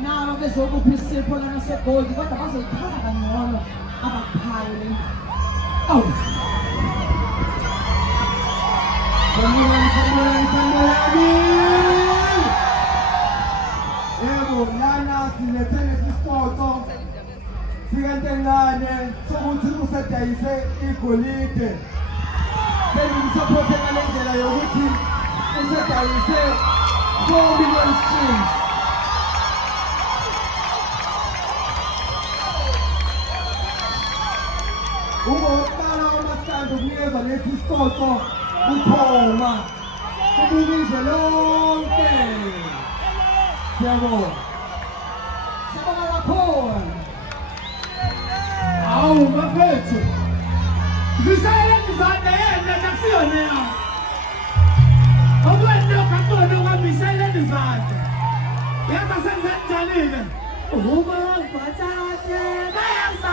Now I'm so good. Pissy, put on a set gold. You got the house of Casa and all about piling. Oh, Nana, the tennis sport. Sigantengane, sokuthi usedayise igolide. Sengimsupporting ngendlela yokuthi usedayise 4 million streams. Ugoqala amahlanda ukunikeza lesi siphoto uphoma kubizwe lonke. Siyabonga. Sibonga kakhulu. Awu bafethu. Zisayela izandla yena nakusiyona ya. Okwento kakhulu kwamisela izandla. Yaza senze njani ke? Uba bathathe bayasa